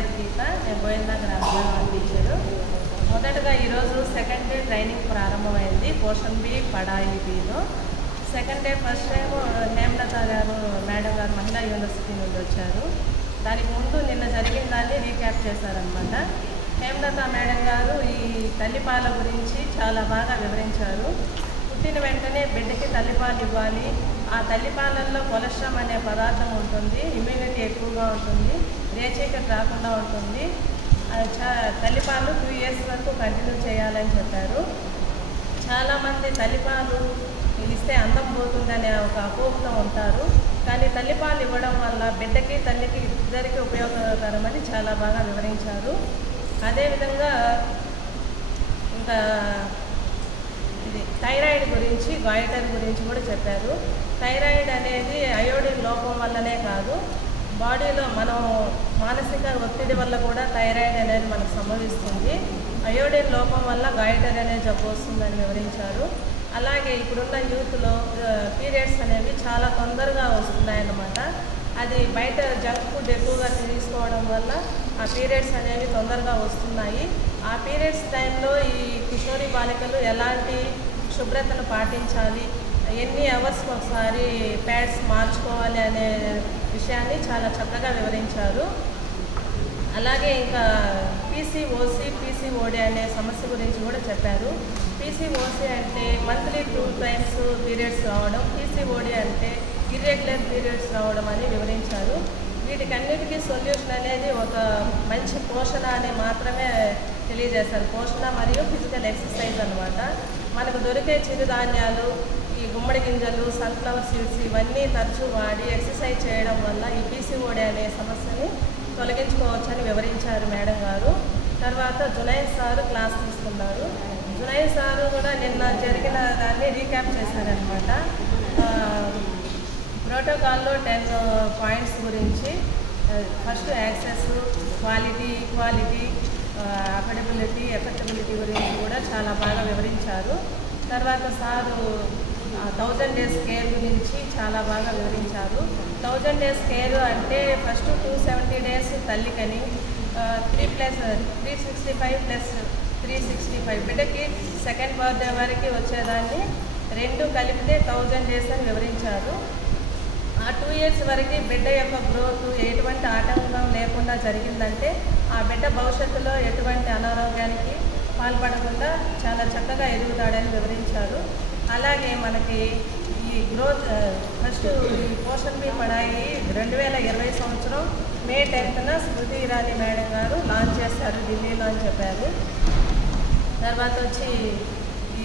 పేరు గీత. నేను గోవిందనగర్ అంగన్వాడీ టీచరు. మొదటగా ఈరోజు సెకండ్ డే ట్రైనింగ్ ప్రారంభమైంది పోషన్ బి పడాయి బిలో. Second day first time Hemalatha గారు మేడం గారు మహిళా యూనివర్సిటీ నుండి వచ్చారు. దానికి ముందు నిన్న జరిగిన దాన్ని రీక్యాప్ చేశారనమాట. హేమలత మేడం గారు ఈ తల్లిపాల గురించి చాలా బాగా వివరించారు. పుట్టిన వెంటనే బిడ్డకి తల్లిపాలు ఇవ్వాలి. ఆ తల్లిపాలల్లో కొలెస్ట్రాల్ అనే పదార్థం ఉంటుంది, ఇమ్యూనిటీ ఎక్కువగా ఉంటుంది, రేచీకటి రాకుండా ఉంటుంది. తల్లిపాలు 2 years వరకు కంటిన్యూ చేయాలని చెప్పారు. చాలామంది తల్లిపాలు ఇస్తే అందం పోతుందనే ఒక అపోహతో ఉంటారు. కానీ తల్లిపాలు ఇవ్వడం వల్ల బిడ్డకి తల్లికి ఇద్దరికి ఉపయోగకరమని చాలా బాగా వివరించారు. అదేవిధంగా ఇంకా ఇది థైరాయిడ్ గురించి, గాయిటర్ గురించి కూడా చెప్పారు. థైరాయిడ్ అనేది అయోడిన్ లోపం వల్లనే కాదు, బాడీలో మనం మానసిక ఒత్తిడి వల్ల కూడా థైరాయిడ్ అనేది మనకు సంభవిస్తుంది. అయోడిన్ లోపం వల్ల గాయిటర్ అనేది జబ్బు వస్తుందని వివరించారు. అలాగే ఇప్పుడున్న యూత్లో పీరియడ్స్ అనేవి చాలా తొందరగా వస్తున్నాయన్నమాట. అది బయట జంక్ ఫుడ్ ఎక్కువగా తీసుకోవడం వల్ల ఆ పీరియడ్స్ అనేవి తొందరగా వస్తున్నాయి. ఆ పీరియడ్స్ టైంలో ఈ కిషోరి బాలికలు ఎలాంటి శుభ్రతను పాటించాలి, ఎన్ని అవర్స్కి ఒకసారి ప్యాడ్స్ మార్చుకోవాలి అనే విషయాన్ని చాలా చక్కగా వివరించారు. అలాగే ఇంకా పీసీఓడి అనే సమస్య గురించి కూడా చెప్పారు. పీసీఓసి అంటే మంత్లీ 2 times పీరియడ్స్ రావడం, పీసీఓడి అంటే ఇర్రెగ్యులర్ పీరియడ్స్ రావడం అని వివరించారు. వీటికన్నిటికీ సొల్యూషన్ అనేది ఒక మంచి పోషణ అని మాత్రమే తెలియజేస్తారు. పోషణ మరియు ఫిజికల్ ఎక్సర్సైజ్ అనమాట. మనకు దొరికే చిరుధాన్యాలు, ఈ గుమ్మడి గింజలు, సన్ఫ్లవర్ సీడ్స్ ఇవన్నీ తరచూ వాడి ఎక్సర్సైజ్ చేయడం వల్ల ఈ పీసీఓడి అనే సమస్యని తొలగించుకోవచ్చని వివరించారు మేడం గారు. తర్వాత జునైద్ సారు క్లాస్ తీసుకున్నారు. జునైద్ సారు కూడా నిన్న జరిగిన దాన్ని రీక్యాప్ చేశారనమాట. ప్రోటోకాల్లో 10 points గురించి, first access, quality, equality, affordability, effectability గురించి కూడా చాలా బాగా వివరించారు. తర్వాత సారు 1000 days కేర్ గురించి చాలా బాగా వివరించారు. 1000 days కేర్ అంటే ఫస్ట్ 270 days తల్లికని, 365 + 365 బిడ్డకి సెకండ్ బర్త్డే వరకు వచ్చేదాన్ని 2 కలిపితే 1000 days అని వివరించారు. ఆ 2 years వరకు బిడ్డ యొక్క గ్రోత్ ఎటువంటి ఆటంకం లేకుండా జరిగిందంటే ఆ బిడ్డ భవిష్యత్తులో ఎటువంటి అనారోగ్యానికి పాల్పడకుండా చాలా చక్కగా ఎదుగుతాడని వివరించారు. అలాగే మనకి ఈ గ్రోత్ ఫస్ట్ ఈ పోషన్ బి పడాయి 2020 సంవత్సరం మే 10th స్మృతి ఇరానీ మేడం గారు లాంచ్ చేస్తారు ఢిల్లీలో అని చెప్పారు. తర్వాత వచ్చి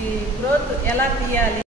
ఈ గ్రోత్ ఎలా తీయాలి